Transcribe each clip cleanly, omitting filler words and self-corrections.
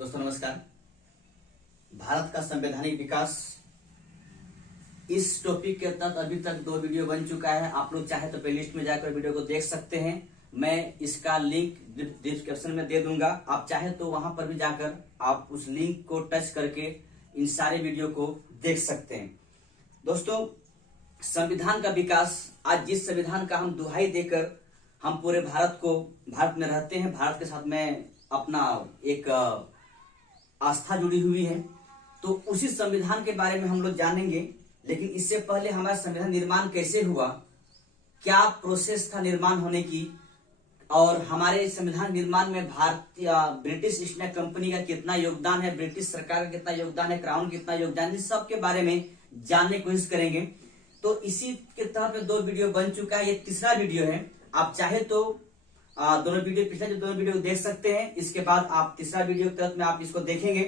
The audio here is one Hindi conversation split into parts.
दोस्तों नमस्कार। भारत का संवैधानिक विकास इस टॉपिक के तहत अभी तक 2 वीडियो बन चुका है। आप लोग चाहे तो प्लेलिस्ट में जाकर वीडियो को देख सकते हैं। मैं इसका लिंक डिस्क्रिप्शन में दे दूंगा। आप चाहे तो वहां पर भी जाकर आप उस लिंक को टच करके इन सारे वीडियो को देख सकते हैं। दोस्तों, संविधान का विकास, आज जिस संविधान का हम दुहाई देकर हम पूरे भारत में रहते हैं, भारत के साथ में अपना एक आस्था जुड़ी हुई है, तो उसी संविधान के बारे में हम लोग जानेंगे। लेकिन इससे पहले हमारा संविधान निर्माण कैसे हुआ, क्या प्रोसेस था निर्माण होने की, और हमारे संविधान निर्माण में भारतीय ब्रिटिश ईस्ट इंडिया कंपनी का कितना योगदान है, ब्रिटिश सरकार का कितना योगदान है, क्राउन कितना योगदान है, इस सब के बारे में जानने की कोशिश करेंगे। तो इसी के तहत में 2 वीडियो बन चुका है, ये तीसरा वीडियो है। आप चाहे तो दोनों वीडियो, पिछले जो 2 वीडियो देख सकते हैं, इसके बाद आप तीसरा वीडियो के तहत में आप इसको देखेंगे।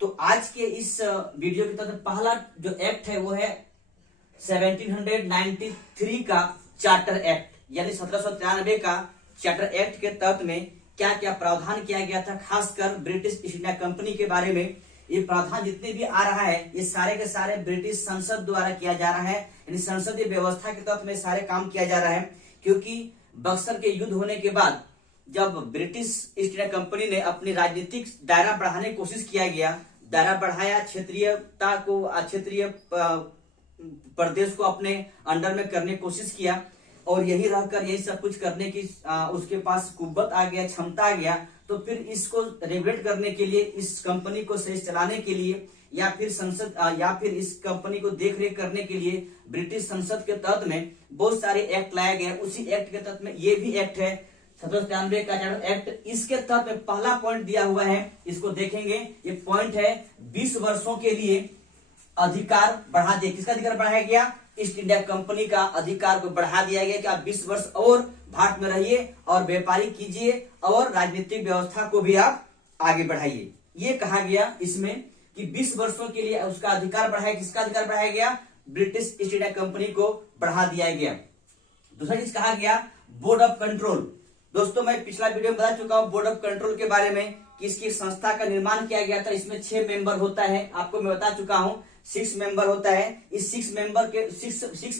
तो आज के इस वीडियो के तहत पहला जो एक्ट है वो है 1793 का चार्टर एक्ट, यानी 1793 का चार्टर एक्ट के तहत में क्या क्या प्रावधान किया गया था, खासकर ब्रिटिश ईस्ट इंडिया कंपनी के बारे में। ये प्रावधान जितने भी आ रहा है, ये सारे के सारे ब्रिटिश संसद द्वारा किया जा रहा है, यानी संसदीय व्यवस्था के तहत में सारे काम किया जा रहा है। क्योंकि बक्सर के युद्ध होने के बाद जब ब्रिटिश ईस्ट इंडिया कंपनी ने अपनी राजनीतिक दायरा बढ़ाने की कोशिश किया गया, दायरा बढ़ाया, क्षेत्रीयता को, क्षेत्रीय प्रदेश को अपने अंडर में करने की कोशिश किया, और यही रहकर यही सब कुछ करने की उसके पास कुव्वत आ गया, क्षमता आ गया। तो फिर इसको रेगुलेट करने के लिए, इस कंपनी को सही चलाने के लिए, या फिर संसद या फिर इस कंपनी को देख रेख करने के लिए ब्रिटिश संसद के तहत में बहुत सारे एक्ट लाया गया। उसी एक्ट के तहत में ये भी एक्ट है 1793 का चार्टर एक्ट। इसके तहत में पहला पॉइंट दिया हुआ है, इसको देखेंगे। ये पॉइंट है 20 वर्षों के लिए अधिकार बढ़ा दिया। किसका अधिकार बढ़ाया गया? ईस्ट इंडिया कंपनी का अधिकार को बढ़ा दिया गया कि आप 20 वर्ष और भारत में रहिए और व्यापारी कीजिए और राजनीतिक व्यवस्था को भी आप आगे बढ़ाइए। ये कहा गया इसमें कि 20 वर्षों के लिए उसका अधिकार बढ़ाया। किसका अधिकार बढ़ाया गया? ब्रिटिश ईस्ट इंडिया कंपनी को बढ़ा दिया गया। दूसरा चीज कहा गया बोर्ड ऑफ कंट्रोल। दोस्तों, मैं पिछला वीडियो में बता चुका हूं बोर्ड ऑफ कंट्रोल के बारे में कि इसकी संस्था का निर्माण किया गया था। इसमें 6 मेंबर होता है, आपको मैं बता चुका हूं 6 मेंबर होता है। इस 6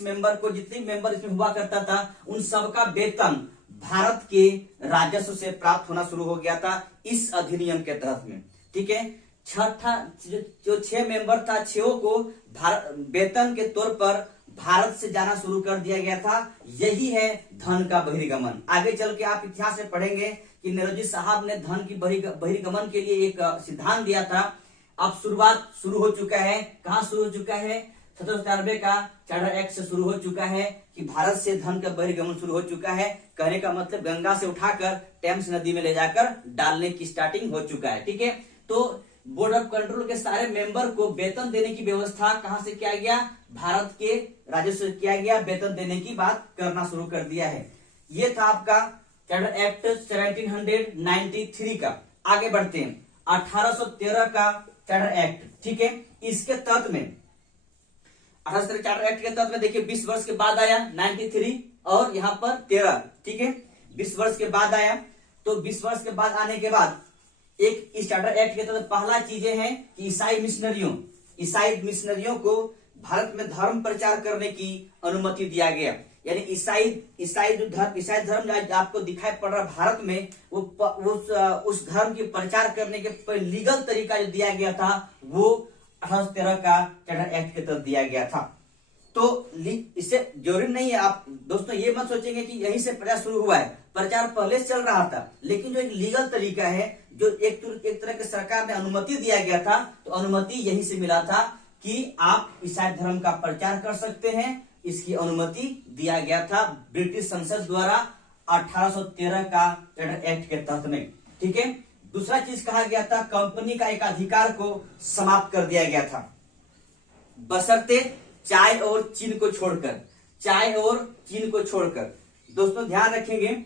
मेंबर को, जितने मेंबर इसमें हुआ करता था, उन सबका वेतन भारत के राजस्व से प्राप्त होना शुरू हो गया था इस अधिनियम के तहत में। ठीक है, छठा जो 6 मेंबर था, 6 को वेतन के तौर पर भारत से जाना शुरू कर दिया गया था। यही है धन का बहिर्गमन। आगे चल के आप इतिहास से पढ़ेंगे कि नेहरू साहब ने धन की बहिर्गमन के लिए एक सिद्धांत दिया था। अब शुरुआत शुरू हो चुका है। कहां शुरू हो चुका है? 1793 का चार्टर एक्ट से शुरू हो चुका है कि भारत से धन का बहिर्गमन शुरू हो चुका है। कहने का मतलब गंगा से उठाकर टेम्स नदी में ले जाकर डालने की स्टार्टिंग हो चुका है। ठीक है, तो बोर्ड ऑफ कंट्रोल के सारे मेंबर को वेतन देने की व्यवस्था कहां से किया गया? भारत के राजस्व से किया गया। वेतन देने की बात करना शुरू कर दिया है। ये था आपका चार्टर एक्ट 1793 का। आगे बढ़ते हैं 1813 का चार्टर एक्ट। ठीक है, इसके तहत में 1813 चार्टर एक्ट के तहत में देखिए 20 वर्ष के बाद आया 93 और यहाँ पर 13। ठीक है, 20 वर्ष के बाद आया। तो 20 वर्ष के बाद आने के बाद एक इस चार्टर एक्ट के तहत पहला चीजें हैं कि ईसाई मिशनरियों को भारत में धर्म प्रचार करने की अनुमति दिया गया। यानी ईसाई धर्म आपको दिखाई पड़ रहा भारत में, उस धर्म की प्रचार करने के लीगल तरीका जो दिया गया था वो 1813 का चार्टर एक्ट के तहत दिया गया था। तो इससे जरूरी नहीं है, आप दोस्तों ये मत सोचेंगे कि यहीं से प्रचार शुरू हुआ है। प्रचार पहले से चल रहा था, लेकिन जो एक लीगल तरीका है, जो एक तरह के सरकार ने अनुमति दिया गया था, तो अनुमति यहीं से मिला था कि आप ईसाई धर्म का प्रचार कर सकते हैं। इसकी अनुमति दिया गया था ब्रिटिश संसद द्वारा 1813 का चार्टर एक्ट के तहत में। ठीक है, दूसरा चीज कहा गया था कंपनी का एक अधिकार को समाप्त कर दिया गया था, बशर्ते चाय और चीन को छोड़कर। दोस्तों ध्यान रखेंगे,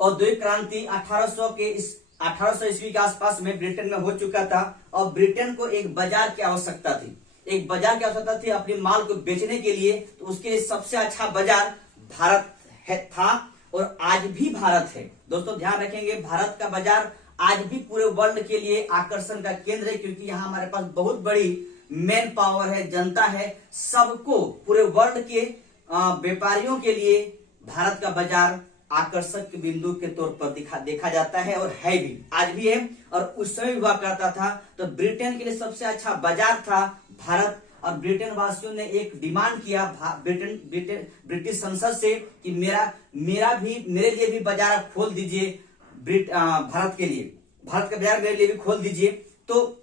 औद्योगिक क्रांति 1800 ईस्वी के आसपास में ब्रिटेन में हो चुका था, और ब्रिटेन को एक बाजार की आवश्यकता थी। अपने माल को बेचने के लिए। तो उसके लिए सबसे अच्छा बाजार भारत था, और आज भी भारत है। दोस्तों ध्यान रखेंगे, भारत का बाजार आज भी पूरे वर्ल्ड के लिए आकर्षण का केंद्र है, क्योंकि यहाँ हमारे पास बहुत बड़ी मैन पावर है, जनता है। सबको, पूरे वर्ल्ड के व्यापारियों के लिए भारत का बाजार आकर्षक बिंदु के तौर पर देखा जाता है, और है भी, आज भी है, और उस समय हुआ करता था। तो ब्रिटेन के लिए सबसे अच्छा बाजार था भारत, और ब्रिटेन वासियों ने एक डिमांड किया ब्रिटिश संसद से कि मेरे लिए भी बाजार आप खोल दीजिए, भारत के लिए, भारत का बाजार मेरे लिए भी खोल दीजिए। तो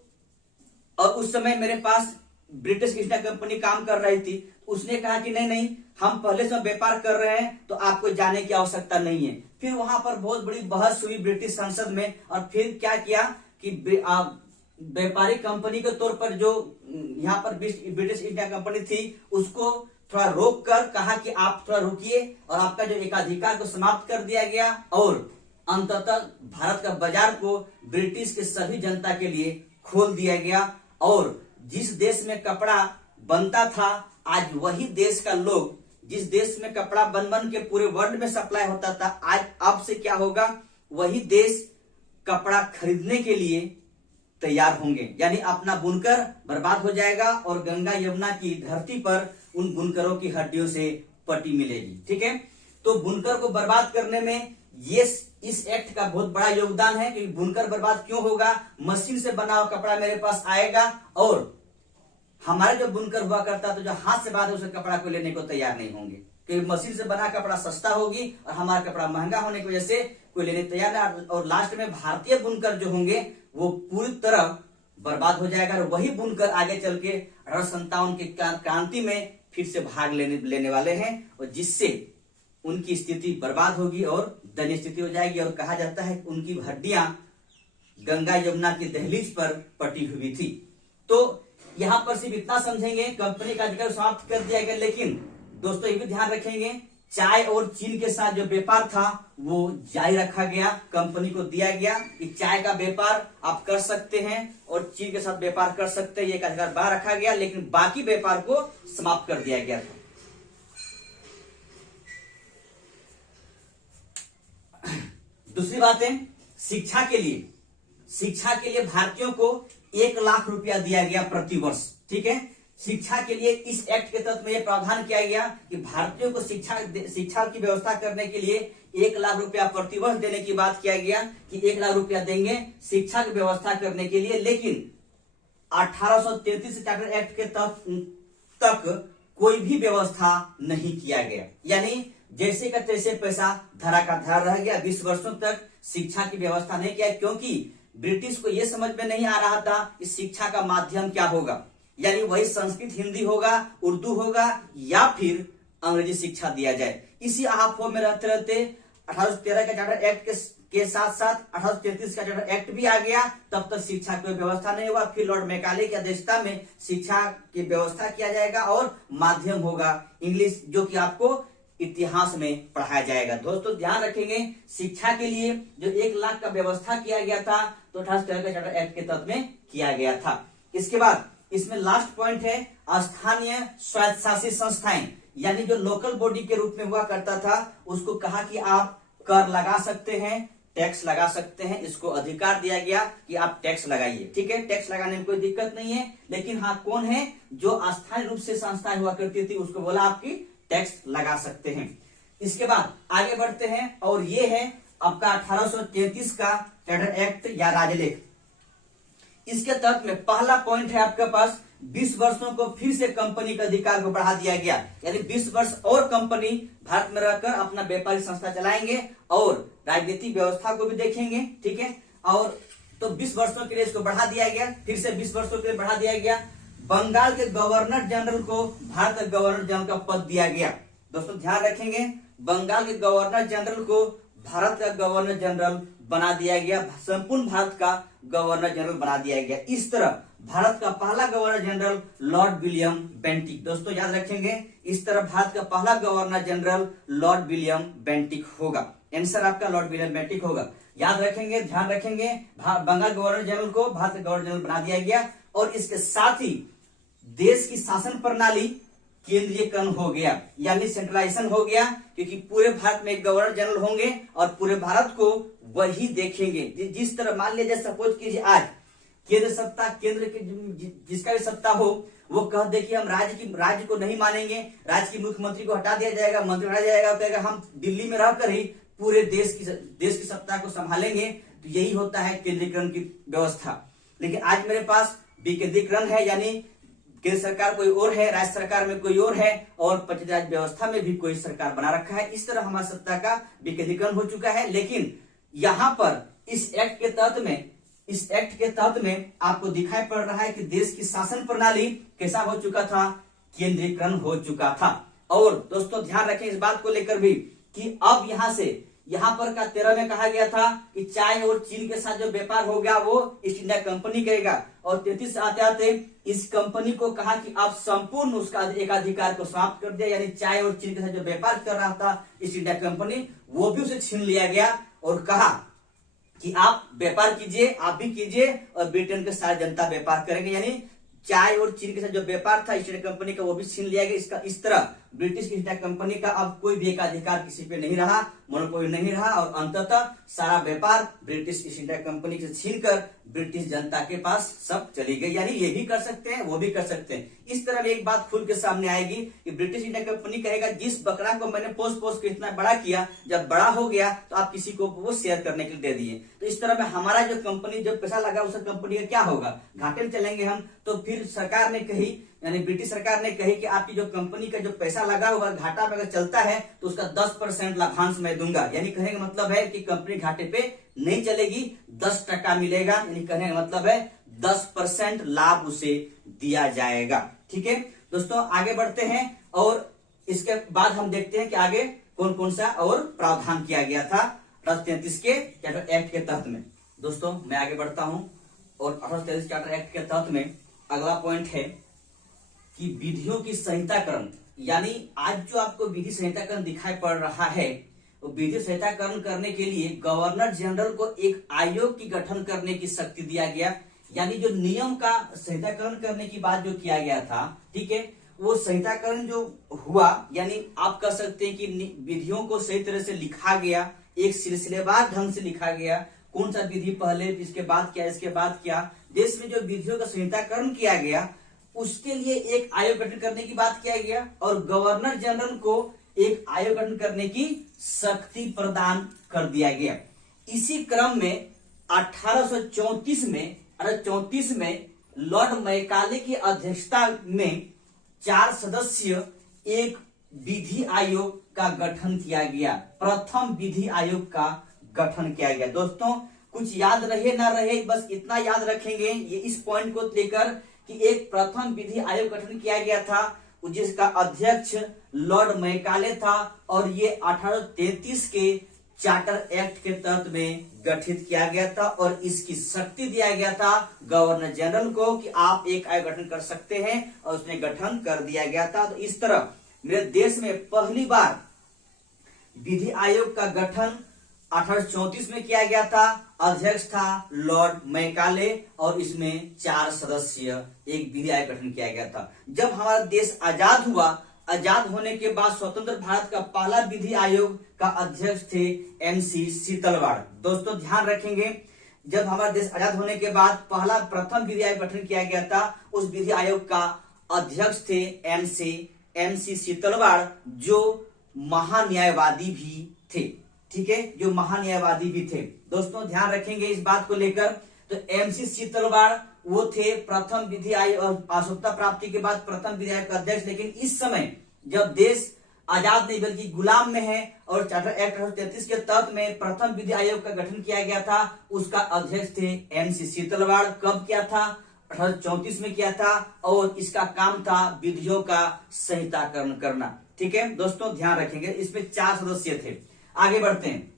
और उस समय मेरे पास ब्रिटिश ईस्ट इंडिया कंपनी काम कर रही थी। उसने कहा कि नहीं, हम पहले से व्यापार कर रहे हैं, तो आपको जाने की आवश्यकता नहीं है। फिर वहां पर बहुत बड़ी बहस हुई ब्रिटिश संसद में, और फिर क्या किया कि व्यापारिक कंपनी के तौर पर जो यहाँ पर ब्रिटिश ईस्ट इंडिया कंपनी थी, उसको थोड़ा रोक कर कहा कि आप थोड़ा रुकिए, और आपका जो एकाधिकार को समाप्त कर दिया गया, और अंततः भारत का बाजार को ब्रिटिश के सभी जनता के लिए खोल दिया गया। और जिस देश में कपड़ा बनता था, आज वही देश का लोग, जिस देश में कपड़ा बन के पूरे वर्ल्ड में सप्लाई होता था, आज अब से क्या होगा, वही देश कपड़ा खरीदने के लिए तैयार होंगे। यानी अपना बुनकर बर्बाद हो जाएगा, और गंगा यमुना की धरती पर उन बुनकरों की हड्डियों से पट्टी मिलेगी। ठीक है, तो बुनकर को बर्बाद करने में ये इस एक्ट का बहुत बड़ा योगदान है, कि बुनकर बर्बाद क्यों होगा, मशीन से बना हुआ कपड़ा मेरे पास आएगा, और हमारे जो बुनकर हुआ करता तो जो हाथ से बना उस कपड़ा को लेने को तैयार नहीं होंगे, क्योंकि मशीन से बना कपड़ा सस्ता होगी, और हमारा कपड़ा महंगा होने की वजह से कोई लेने तैयार नहीं। और लास्ट में भारतीय बुनकर जो होंगे वो पूरी तरह बर्बाद हो जाएगा, और वही बुनकर आगे चल के 1857 की क्रांति में फिर से भाग लेने वाले हैं, और जिससे उनकी स्थिति बर्बाद होगी और दयनीय स्थिति हो जाएगी। और कहा जाता है कि उनकी हड्डियां गंगा यमुना की दहलीज पर पटी हुई थी। तो यहां पर सिर्फ इतना समझेंगे, कंपनी का अधिकार समाप्त कर दिया गया, लेकिन दोस्तों ये भी ध्यान रखेंगे, चाय और चीन के साथ जो व्यापार था वो जारी रखा गया। कंपनी को दिया गया कि चाय का व्यापार आप कर सकते हैं और चीन के साथ व्यापार कर सकते हैं, ये एक अधिकार बाहर रखा गया, लेकिन बाकी व्यापार को समाप्त कर दिया गया था। दूसरी बात है, शिक्षा के लिए भारतीयों को 1 लाख रुपया दिया गया प्रति वर्ष। ठीक है, शिक्षा के लिए इस एक्ट के तहत में यह प्रावधान किया गया कि भारतीयों को शिक्षा की व्यवस्था करने के लिए 1 लाख रुपया प्रति वर्ष देने की बात किया गया, कि 1 लाख रुपया देंगे शिक्षा की व्यवस्था करने के लिए। लेकिन 1833 चार्टर एक्ट के तक कोई भी व्यवस्था नहीं किया गया, यानी जैसे का तैसे पैसा धरा का धरा रह गया। 20 वर्षों तक शिक्षा की व्यवस्था नहीं किया, क्योंकि ब्रिटिश को यह समझ में नहीं आ रहा था कि शिक्षा का माध्यम क्या होगा, यानी वही संस्कृत हिंदी होगा, उर्दू होगा, या फिर अंग्रेजी शिक्षा दिया जाए। इसी आहापोह में रहते रहते 1813 का चार्टर एक्ट के साथ साथ 1833 का चार्टर एक्ट भी आ गया। तब तक शिक्षा की व्यवस्था नहीं हुआ। फिर लॉर्ड मैकाले की अध्यक्षता में शिक्षा की व्यवस्था किया जाएगा, और माध्यम होगा इंग्लिश, जो कि आपको इतिहास में पढ़ाया जाएगा। दोस्तों ध्यान रखेंगे, शिक्षा के लिए जो 1 लाख का व्यवस्था किया गया था, तो 1813 का चार्टर एक्ट के तहत में किया गया था। इसके बाद इसमें लास्ट पॉइंट है, स्थानीय स्वायत्तशासित संस्थाएं, यानी जो लोकल बॉडी के रूप में हुआ करता था, उसको कहा कि आप कर लगा सकते हैं, टैक्स लगा सकते हैं। इसको अधिकार दिया गया कि आप टैक्स लगाइए। ठीक है, टैक्स लगाने में कोई दिक्कत नहीं है, लेकिन हाँ, कौन है जो स्थानीय रूप से संस्थाएं हुआ करती थी, उसको बोला आपकी टैक्स लगा सकते हैं। इसके बाद आगे बढ़ते हैं, और ये है आपका 1833 का चार्टर एक्ट या राजलेख। इसके तहत में पहला पॉइंट है आपके पास, 20 वर्षों को फिर से कंपनी के अधिकार को बढ़ा दिया गया, यानी 20 वर्ष और कंपनी भारत में रहकर अपना व्यापारिक संस्था चलाएंगे और राजनीतिक व्यवस्था को भी देखेंगे। ठीक है, और तो 20 वर्षों के लिए इसको बढ़ा दिया गया, फिर से 20 वर्षों के लिए बढ़ा दिया गया। बंगाल के गवर्नर जनरल को भारत के गवर्नर जनरल का पद दिया गया। दोस्तों ध्यान रखेंगे, बंगाल के गवर्नर जनरल को भारत का गवर्नर जनरल बना दिया गया, संपूर्ण भारत का गवर्नर जनरल बना दिया गया। इस तरह भारत का पहला governor general Lord William Bentinck, दोस्तों याद रखेंगे, इस तरह भारत का पहला governor general Lord William Bentinck होगा। आंसर आपका लॉर्ड विलियम बेंटिक होगा। याद रखेंगे, ध्यान रखेंगे, बंगाल गवर्नर जनरल को भारत का गवर्नर जनरल बना दिया गया, और इसके साथ ही देश की शासन प्रणाली केंद्रीयकरण हो गया, यानी सेंट्रलाइजेशन हो गया, क्योंकि पूरे भारत में एक गवर्नर जनरल होंगे और पूरे भारत को वही देखेंगे। जिस तरह मान लीजिए, सपोज कीजिए आज केंद्र सत्ता, केंद्र के जिसका भी सत्ता हो वो कह दे कि हम राज्य को नहीं मानेंगे, राज्य की मुख्यमंत्री को हटा दिया जाएगा, मंत्री हटा जाएगा, कहेगा हम दिल्ली में रहकर ही पूरे देश की सत्ता को संभालेंगे। तो यही होता है केंद्रीकरण की व्यवस्था। लेकिन आज मेरे पास विकेंद्रीकरण है, यानी केंद्र सरकार कोई और है, राज्य सरकार में कोई और है और पंचायती राज व्यवस्था में भी कोई सरकार बना रखा है। इस तरह हमारी सत्ता का विकेंद्रीकरण हो चुका है। लेकिन यहाँ पर इस एक्ट के तहत में आपको दिखाई पड़ रहा है कि देश की शासन प्रणाली कैसा हो चुका था, केंद्रीकरण हो चुका था। और दोस्तों ध्यान रखें इस बात को लेकर भी कि अब यहाँ पर का 13 में कहा गया था कि चाय और चीनी के साथ जो व्यापार हो गया वो ईस्ट इंडिया कंपनी करेगा, और 33 आते आते इस कंपनी को कहा कि अब संपूर्ण उसका एकाधिकार को समाप्त कर दिया, यानी चाय और चीनी के साथ जो व्यापार कर रहा था ईस्ट इंडिया कंपनी वो भी उसे छीन लिया गया और कहा कि आप व्यापार कीजिए, आप भी कीजिए और ब्रिटेन के सारे जनता व्यापार करेंगे। यानी चाय और चीनी के साथ जो व्यापार था ईस्ट इंडिया कंपनी का वो भी छीन लिया गया। इस तरह ब्रिटिश ईस्ट इंडिया कंपनी का अब कोई भी एकाधिकार किसी पे नहीं रहा, मोनोपोली नहीं रहा, और अंततः सारा व्यापार ब्रिटिश ईस्ट इंडिया कंपनी से छीनकर ब्रिटिश जनता के पास सब चली गई। यानी ये भी कर सकते हैं, वो भी कर सकते हैं। इस तरह एक बात खुल के सामने आएगी कि ब्रिटिश इंडिया कंपनी कहेगा जिस बकरा को मैंने पोस के इतना बड़ा किया, जब बड़ा हो गया तो आप किसी को वो शेयर करने के लिए दे दिए। तो इस तरह में हमारा जो कंपनी जो पैसा लगा उस कंपनी का क्या होगा, घाटे में चलेंगे हम। तो फिर सरकार ने कही, यानी ब्रिटिश सरकार ने कही कि आपकी जो कंपनी का जो पैसा लगा हुआ घाटा में अगर चलता है तो उसका 10% लाभांश मैं दूंगा। यानी कहने का मतलब है कि कंपनी घाटे पे नहीं चलेगी, 10% मिलेगा। यानी कहने का मतलब है 10% लाभ उसे दिया जाएगा। ठीक है दोस्तों, आगे बढ़ते हैं और इसके बाद हम देखते हैं कि आगे कौन कौन सा और प्रावधान किया गया था 1833 के चार्टर एक्ट के तहत में। दोस्तों मैं आगे बढ़ता हूं और 1833 चार्टर एक्ट के तहत में अगला पॉइंट है कि विधियों की संहिताकरण। यानी आज जो आपको विधि संहिताकरण दिखाई पड़ रहा है, वो विधि संहिताकरण करने के लिए गवर्नर जनरल को एक आयोग की गठन करने की शक्ति दिया गया। यानी जो नियम का संहिताकरण करने की बात जो किया गया था, ठीक है, वो संहिताकरण जो हुआ, यानी आप कह सकते हैं कि विधियों को सही तरह से लिखा गया, एक सिलसिलेवार ढंग से लिखा गया, कौन सा विधि पहले, इसके बाद क्या, इसके बाद क्या। देश में जो विधियों का संहिताकरण किया गया उसके लिए एक आयोग गठन करने की बात किया गया और गवर्नर जनरल को एक आयोग गठन करने की शक्ति प्रदान कर दिया गया। इसी क्रम में 1834 में लॉर्ड मैकाले की अध्यक्षता में 4 सदस्य एक विधि आयोग का गठन किया गया। प्रथम विधि आयोग का गठन किया गया। दोस्तों कुछ याद रहे ना रहे, बस इतना याद रखेंगे ये इस पॉइंट को लेकर कि एक प्रथम विधि आयोग गठन किया गया था जिसका अध्यक्ष लॉर्ड मैकाले था, और ये 1833 के चार्टर एक्ट के तहत में गठित किया गया था और इसकी शक्ति दिया गया था गवर्नर जनरल को कि आप एक आयोग गठन कर सकते हैं, और उसने गठन कर दिया गया था। तो इस तरह मेरे देश में पहली बार विधि आयोग का गठन 1834 में किया गया था। अध्यक्ष था लॉर्ड मैकाले और इसमें 4 सदस्य एक विधि आयोग गठन किया गया था। जब हमारा देश आजाद हुआ, आजाद होने के बाद स्वतंत्र भारत का पहला विधि आयोग का अध्यक्ष थे MC शीतलवाड़। दोस्तों ध्यान रखेंगे, जब हमारा देश आजाद होने के बाद प्रथम विधि आयोग गठन किया गया था, उस विधि आयोग का अध्यक्ष थे MC शीतलवाड़, जो महान्यायवादी भी थे। ठीक है, जो महान्यायवादी भी थे। दोस्तों ध्यान रखेंगे इस बात को लेकर। तो MC शीतलवाड़ वो थे प्रथम विधि आयोग, आवश्यकता प्राप्ति के बाद प्रथम विधि आयोग का अध्यक्ष। लेकिन इस समय जब देश आजाद नहीं बल्कि गुलाम में है और चार्टर एक्ट 1833 के तहत में प्रथम विधि आयोग का गठन किया गया था, उसका अध्यक्ष थे MC शीतलवाड़। कब किया था? 1834 में किया था और इसका काम था विधियों का संहिताकरण करना। ठीक है दोस्तों ध्यान रखेंगे, इसमें 4 सदस्य थे। आगे बढ़ते हैं,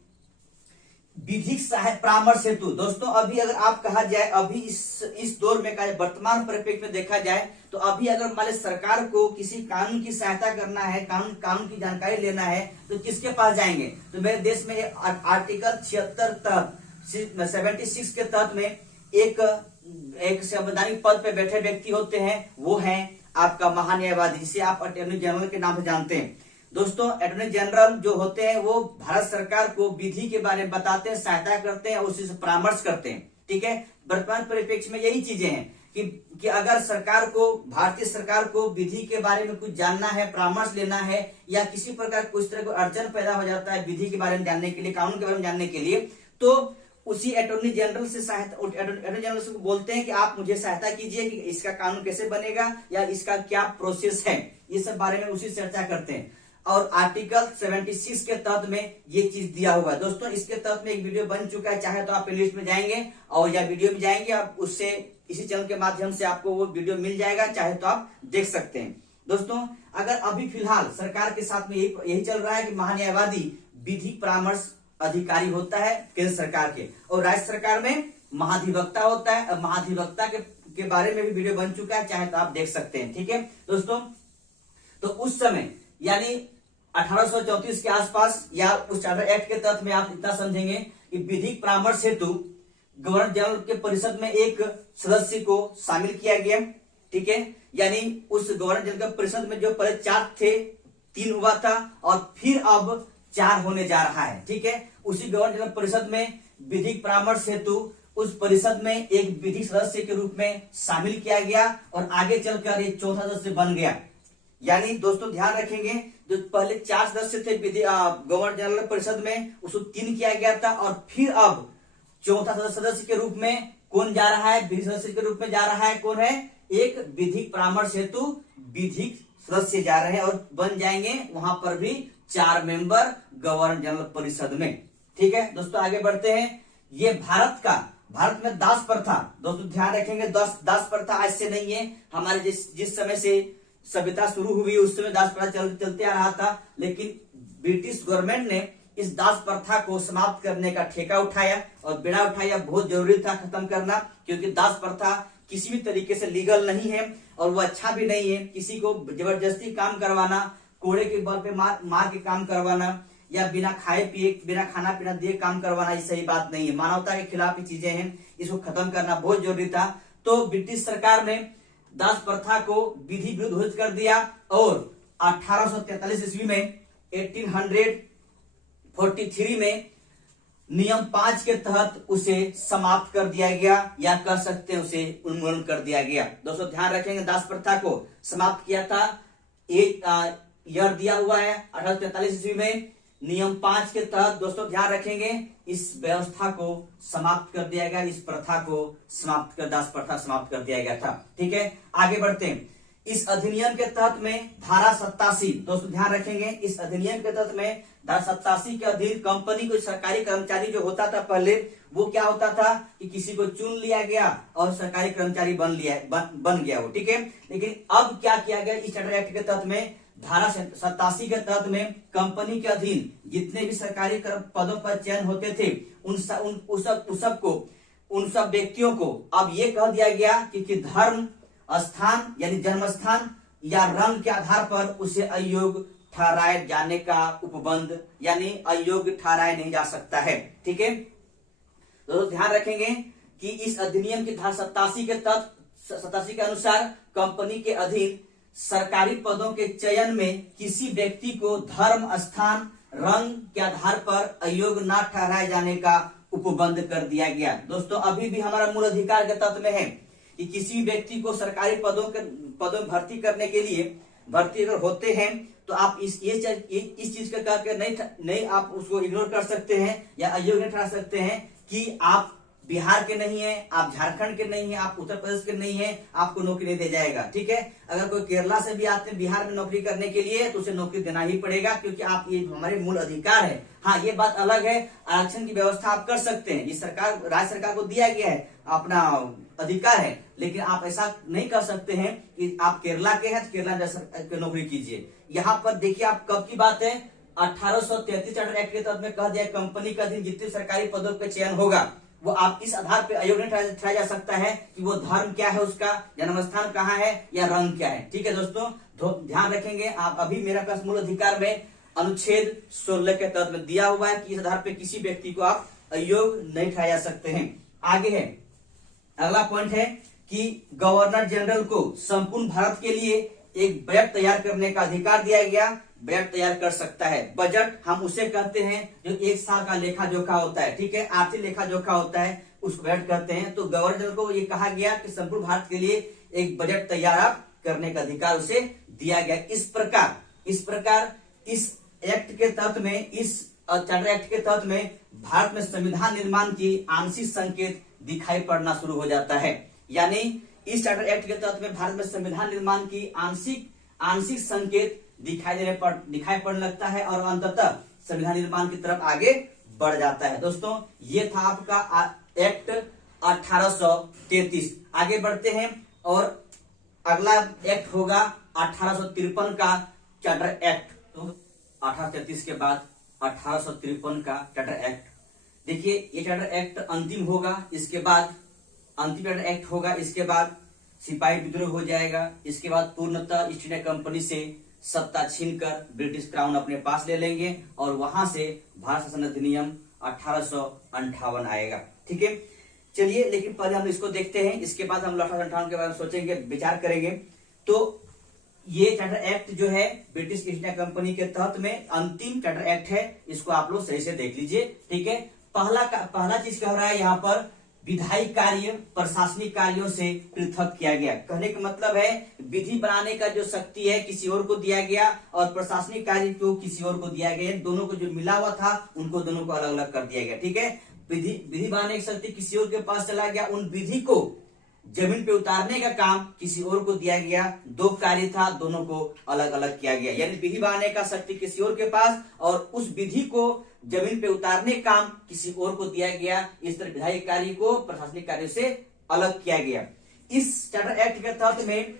विधिक सहायता परामर्श हेतु। दोस्तों अभी अगर आप कहा जाए, अभी इस दौर में वर्तमान परिप्रेक्ष्य में देखा जाए तो अभी अगर मान ली सरकार को किसी कानून की सहायता करना है, कानून की जानकारी लेना है, तो किसके पास जाएंगे? तो मेरे देश में आर्टिकल 76 के तहत में एक संवैधानिक पद पे बैठे व्यक्ति होते हैं, वो हैं आपका महान्यायवादी, जिसे आप अटॉर्नी जनरल के नाम से जानते हैं। दोस्तों, अटॉर्नी जनरल जो होते हैं वो भारत सरकार को विधि के बारे में बताते हैं, सहायता करते हैं और उसी से परामर्श करते हैं। ठीक है, वर्तमान परिप्रेक्ष्य में यही चीजें हैं कि अगर सरकार को, भारतीय सरकार को विधि के बारे में कुछ जानना है, परामर्श लेना है, या किसी प्रकार कुछ तरह को अड़चन पैदा हो जाता है विधि के बारे में जानने के लिए, कानून के बारे में जानने के लिए, तो उसी अटॉर्नी जनरल से सहायता, अटॉर्नी जनरल से बोलते हैं कि आप मुझे सहायता कीजिए कि इसका कानून कैसे बनेगा या इसका क्या प्रोसेस है, ये सब बारे में उसी चर्चा करते हैं। और आर्टिकल 76 के तहत में ये चीज दिया हुआ है। दोस्तों, इसके तहत में एक वीडियो बन चुका है, चाहे तो आप प्लेलिस्ट में जाएंगे और या वीडियो में जाएंगे, आप उससे इसी चैनल के माध्यम से आपको वो वीडियो मिल जाएगा, चाहे तो आप देख सकते हैं। दोस्तों, अगर अभी फिलहाल सरकार के साथ में यही चल रहा है कि महान्यायवादी विधि परामर्श अधिकारी होता है केंद्र सरकार के, और राज्य सरकार में महाधिवक्ता होता है। अब महाधिवक्ता के बारे में भी वीडियो बन चुका है, चाहे तो आप देख सकते हैं। ठीक है दोस्तों, तो उस समय यानी 1834 के आसपास या उस चार्टर एक्ट के तहत में आप इतना समझेंगे कि विधिक परामर्श हेतु गवर्नर जनरल के परिषद में एक सदस्य को शामिल किया गया। ठीक है, यानी उस गवर्नर जनरल के परिषद में जो पहले 4 थे, 3 हुआ था और फिर अब 4 होने जा रहा है। ठीक है, उसी गवर्नर जनरल परिषद में विधिक परामर्श हेतु उस परिषद में एक विधिक सदस्य के रूप में शामिल किया गया और आगे चलकर ये चौथा सदस्य बन गया। यानी दोस्तों ध्यान रखेंगे, जो पहले 4 सदस्य थे गवर्नर जनरल परिषद में, उसको 3 किया गया था और फिर अब चौथा सदस्य के रूप में कौन जा रहा है, विधिक सदस्य के रूप में जा रहा है, कौन है, एक विधिक परामर्श हेतु विधिक सदस्य जा रहे हैं और बन जाएंगे वहां पर भी 4 मेंबर गवर्नर जनरल परिषद में। ठीक है दोस्तों, आगे बढ़ते हैं। ये भारत में दास प्रथा, दोस्तों ध्यान रखेंगे, दास प्रथा आज से नहीं है, हमारे जिस समय से सभ्यता शुरू हुई उस समय दास प्रथा चलते आ रहा था, लेकिन ब्रिटिश गवर्नमेंट ने इस दास प्रथा को समाप्त करने का ठेका उठाया और बेड़ा उठाया। बहुत जरूरी था खत्म करना, क्योंकि दास प्रथा किसी भी तरीके से लीगल नहीं है और वो अच्छा भी नहीं है। किसी को जबरदस्ती काम करवाना, कोड़े के बल पे मार के काम करवाना या बिना खाए पिए, बिना खाना पीना दिए काम करवाना, ये सही बात नहीं है, मानवता के खिलाफ ये चीजें हैं। इसको खत्म करना बहुत जरूरी था। तो ब्रिटिश सरकार ने दास प्रथा को विधि विरुद्ध घोषित कर दिया और 1843 ईस्वी में 1843 में नियम 5 के तहत उसे समाप्त कर दिया गया, या कह सकते हैं उसे उन्मूलन कर दिया गया। दोस्तों ध्यान रखेंगे, दास प्रथा को समाप्त किया था, एक ईयर दिया हुआ है 1843 ईस्वी में नियम 5 के तहत। दोस्तों ध्यान रखेंगे, इस व्यवस्था को समाप्त कर दिया गया, इस प्रथा को समाप्त कर, दास प्रथा समाप्त कर दिया गया था। ठीक है, आगे बढ़ते हैं। इस अधिनियम के तहत में धारा 87, दोस्तों ध्यान रखेंगे, इस अधिनियम के तहत में धारा 87 के अधीन कंपनी को सरकारी कर्मचारी जो होता था पहले, वो क्या होता था कि किसी को चुन लिया गया और सरकारी कर्मचारी बन गया वो। ठीक है, लेकिन अब क्या किया गया, इस चार्टर एक्ट के तहत में धारा 87 के तहत में कंपनी के अधीन जितने भी सरकारी पदों पर चयन होते थे उन सब व्यक्तियों को अब ये कह दिया गया कि धर्म, स्थान यानी जन्म स्थान या रंग के आधार पर उसे अयोग्य ठहराए जाने का उपबंध, यानी अयोग्य ठहराया नहीं जा सकता है। ठीक है, तो ध्यान रखेंगे कि इस अधिनियम की धारा 87 के तहत 87 के अनुसार कंपनी के अधीन सरकारी पदों के चयन में किसी व्यक्ति को धर्म, स्थान, रंग के आधार पर अयोग्य न ठहराए जाने का उपबंध कर दिया गया। दोस्तों अभी भी हमारा मूल अधिकार के तत्व में है कि किसी व्यक्ति को सरकारी पदों में भर्ती करने के लिए भर्ती अगर होते हैं तो आप इस चीज के करके नहीं आप उसको इग्नोर कर सकते हैं या अयोग्य नहीं ठहरा सकते हैं कि आप बिहार के नहीं है, आप झारखंड के नहीं है, आप उत्तर प्रदेश के नहीं है, आपको नौकरी नहीं दिया जाएगा। ठीक है, अगर कोई केरला से भी आते हैं बिहार में नौकरी करने के लिए तो उसे नौकरी देना ही पड़ेगा, क्योंकि आप ये हमारे मूल अधिकार है। हाँ, ये बात अलग है, आरक्षण की व्यवस्था आप कर सकते हैं, ये सरकार, राज्य सरकार को दिया गया है, अपना अधिकार है, लेकिन आप ऐसा नहीं कर सकते हैं कि आप केरला के हैं तो केरला नौकरी कीजिए। यहाँ पर देखिए, आप कब की बात है, 1833 चार्टर एक्ट के तहत में कह दिया कंपनी का अधीन जितने सरकारी पदों पर चयन होगा वो आप इस आधार पे अयोग्य नहीं ठहराया जा सकता है कि वो धर्म क्या है, उसका जन्म स्थान कहाँ है या रंग क्या है। ठीक है दोस्तों, ध्यान रखेंगे, आप अभी मेरा पास मूल अधिकार में अनुच्छेद 16 के तहत में दिया हुआ है कि इस आधार पे किसी व्यक्ति को आप अयोग्य नहीं ठहराया जा सकते हैं। आगे है, अगला पॉइंट है कि गवर्नर जनरल को संपूर्ण भारत के लिए एक बजट तैयार करने का अधिकार दिया गया। बजट तैयार कर सकता है। बजट हम उसे कहते हैं जो एक साल का लेखा जोखा होता है, ठीक है, आर्थिक लेखा जोखा होता है, उसको बजट कहते हैं। तो गवर्नर जनरल को ये कहा गया कि संपूर्ण भारत के लिए एक बजट तैयार करने का अधिकार उसे दिया गया। इस प्रकार इस एक्ट के तहत में, इस चार्टर एक्ट के तहत में भारत में संविधान निर्माण की आंशिक संकेत दिखाई पड़ना शुरू हो जाता है। यानी इस चार्टर एक्ट के तहत में भारत में संविधान निर्माण की आंशिक संकेत दिखाई पड़ने लगता है और अंततः संविधान निर्माण की तरफ आगे बढ़ जाता है। दोस्तों, ये था आपका एक्ट 1833। आगे बढ़ते हैं और अगला एक्ट होगा 1853 का चार्टर एक्ट। तो 1833 के बाद 1853 का चार्टर एक्ट। देखिए, ये चार्टर एक्ट अंतिम होगा। इसके बाद अंतिम चार्टर एक्ट होगा। इसके बाद सिपाही विद्रोह हो जाएगा। इसके बाद पूर्णतः ईस्ट इंडिया कंपनी से सत्ता छीनकर ब्रिटिश क्राउन अपने पास ले लेंगे और वहां से भारत शासन अधिनियम 1858 आएगा। ठीक है, चलिए, लेकिन पहले हम इसको देखते हैं, इसके बाद हम 1858 के बारे में सोचेंगे, विचार करेंगे। तो ये चार्टर एक्ट जो है ब्रिटिश ईस्ट इंडिया कंपनी के तहत में अंतिम चार्टर एक्ट है। इसको आप लोग सही से देख लीजिए। ठीक है, पहला चीज कह रहा है यहाँ पर विधायी कार्य प्रशासनिक कार्यों से पृथक किया गया। कहने का मतलब है विधि बनाने का जो शक्ति है किसी और को दिया गया और प्रशासनिक कार्य को किसी और को दिया गया। दोनों को जो मिला हुआ था उनको दोनों को अलग अलग कर दिया गया। ठीक है, विधि बनाने की शक्ति किसी और के पास चला गया। उन विधि को जमीन पे उतारने का काम किसी और को दिया गया। दो कार्य था, दोनों को अलग अलग किया गया। यानी विधि बनाने का शक्ति किसी और के पास और उस विधि को जमीन पे उतारने का काम किसी और को दिया गया। इस तरह विधायी कार्य को प्रशासनिक कार्य से अलग किया गया। इस चार्टर एक्ट के तहत में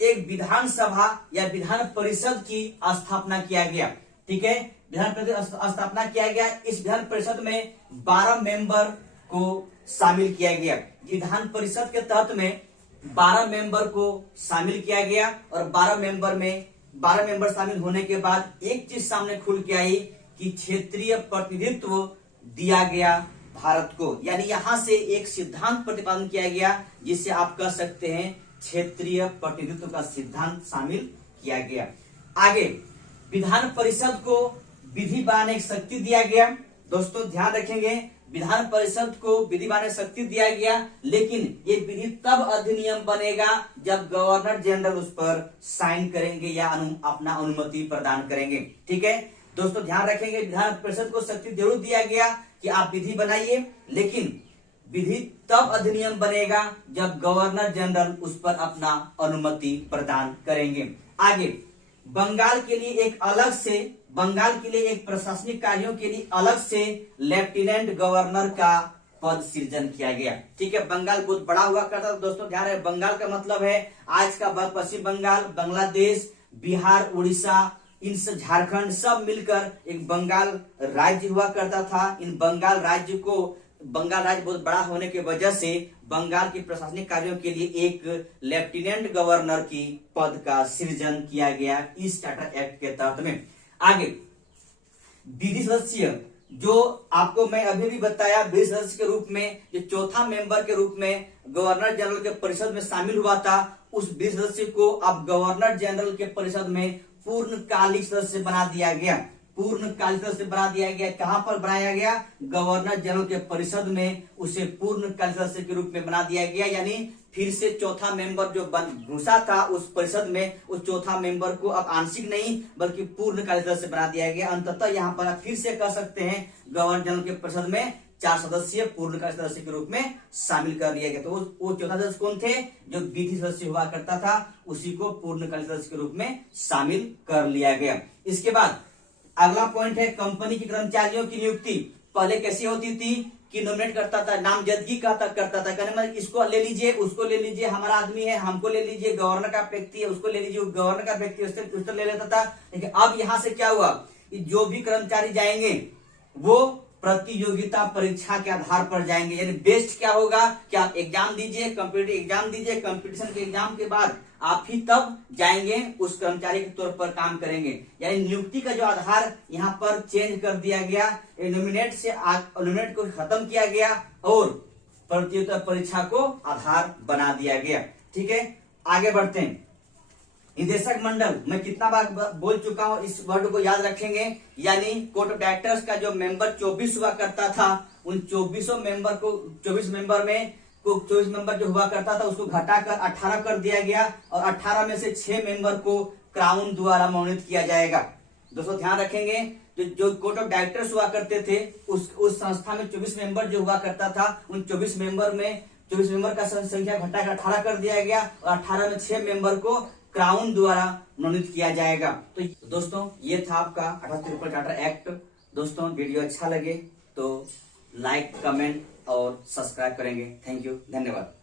एक विधानसभा या विधान परिषद की स्थापना किया गया। ठीक है, विधान परिषद स्थापना किया गया। इस विधान परिषद में 12 मेंबर को शामिल किया गया। विधान परिषद के तहत में 12 मेंबर को शामिल किया गया और 12 मेंबर शामिल होने के बाद एक चीज सामने खुल के आई कि क्षेत्रीय प्रतिनिधित्व दिया गया भारत को। यानी यहां से एक सिद्धांत प्रतिपादन किया गया जिसे आप कह सकते हैं क्षेत्रीय प्रतिनिधित्व का सिद्धांत शामिल किया गया। आगे विधान परिषद को विधि बनाने की शक्ति दिया गया। दोस्तों, ध्यान रखेंगे, विधान परिषद को विधि बनाने की शक्ति दिया गया, लेकिन ये विधि तब अधिनियम बनेगा जब गवर्नर जनरल उस पर साइन करेंगे या अपना अनुमति प्रदान करेंगे। ठीक है दोस्तों, ध्यान रखेंगे, विधान परिषद को शक्ति जरूर दिया गया कि आप विधि बनाइए, लेकिन विधि तब अधिनियम बनेगा जब गवर्नर जनरल उस पर अपना अनुमति प्रदान करेंगे। आगे बंगाल के लिए एक प्रशासनिक कार्यों के लिए अलग से लेफ्टिनेंट गवर्नर का पद सृजन किया गया। ठीक है, बंगाल बहुत बड़ा हुआ करता था। दोस्तों ध्यान रहे, बंगाल का मतलब है आज का पश्चिम बंगाल, बांग्लादेश, बिहार, उड़ीसा, इन झारखंड सब मिलकर एक बंगाल राज्य हुआ करता था। इन बंगाल राज्य बहुत बड़ा होने की वजह से बंगाल के प्रशासनिक कार्यों के लिए एक लेफ्टिनेंट गवर्नर की पद का सृजन किया गया इस चार्टर एक्ट के तहत में। आगे विधि सदस्य, जो आपको मैं अभी भी बताया, विधि सदस्य के रूप में जो चौथा मेंबर के रूप में गवर्नर जनरल के परिषद में शामिल हुआ था, उस विधि सदस्य को अब गवर्नर जनरल के परिषद में पूर्णकालिक सदस्य बना दिया गया। पूर्णकालिक सदस्य बना दिया गया। कहां पर बनाया गया? गवर्नर जनरल के परिषद में उसे पूर्णकालिक सदस्य के रूप में बना दिया गया। यानी फिर से चौथा मेंबर जो घुसा था उस परिषद में, उस चौथा मेंबर को अब आंशिक नहीं बल्कि पूर्णकालिक सदस्य बना दिया गया। अंततः यहाँ पर आप फिर से कह सकते हैं गवर्नर जनरल के परिषद में 4 सदस्य पूर्णकालिक सदस्य के रूप में शामिल कर लिया गया। तो वो चौथा सदस्य कौन थे? जो विधि सदस्य हुआ करता था, उसी को पूर्णकालिक सदस्य के रूप में शामिल कर लिया गया। इसके बाद अगला पॉइंट है कंपनी के कर्मचारियों की नियुक्ति। पहले कैसी होती थी कि नॉमिनेट करता था, नामजदगी करता था, कहने मतलब इसको ले लीजिए, उसको ले लीजिए, हमारा आदमी है, हमको ले लीजिए, गवर्नर का व्यक्ति है, उसको ले लीजिए, गवर्नर का व्यक्ति उसको ले लेता था। लेकिन अब यहां से क्या हुआ, जो भी कर्मचारी जाएंगे वो प्रतियोगिता परीक्षा के आधार पर जाएंगे। यानी बेस्ट क्या होगा कि आप एग्जाम दीजिए, कॉम्पिटिटिव एग्जाम दीजिए, कंपटीशन के एग्जाम के बाद आप ही तब जाएंगे उस कर्मचारी के तौर पर काम करेंगे। यानी नियुक्ति का जो आधार यहाँ पर चेंज कर दिया गया, नॉमिनेट को खत्म किया गया और प्रतियोगिता परीक्षा को आधार बना दिया गया। ठीक है, आगे बढ़ते हैं। निदेशक मंडल, मैं कितना बार बोल चुका हूं, इस वर्ड को याद रखेंगे। यानी कोर्ट ऑफ डायरेक्टर्स का जो मेंबर 24 हुआ करता था, उन 24 मेंबर को 24 मेंबर जो हुआ करता था उसको घटाकर 18 कर दिया गया, और 18 में से 6 मेंबर को क्राउन द्वारा मनोनीत किया जाएगा। दोस्तों ध्यान रखेंगे, जो कोर्ट ऑफ डायरेक्टर्स हुआ करते थे उस संस्था में 24 मेंबर जो हुआ करता था, उन 24 मेंबर का संख्या घटाकर 18 कर दिया गया, और 18 में 6 मेंबर को क्राउन द्वारा मनोनीत किया जाएगा। तो दोस्तों ये था आपका 78 चार्टर एक्ट। दोस्तों वीडियो अच्छा लगे तो लाइक, कमेंट और सब्सक्राइब करेंगे। थैंक यू, धन्यवाद।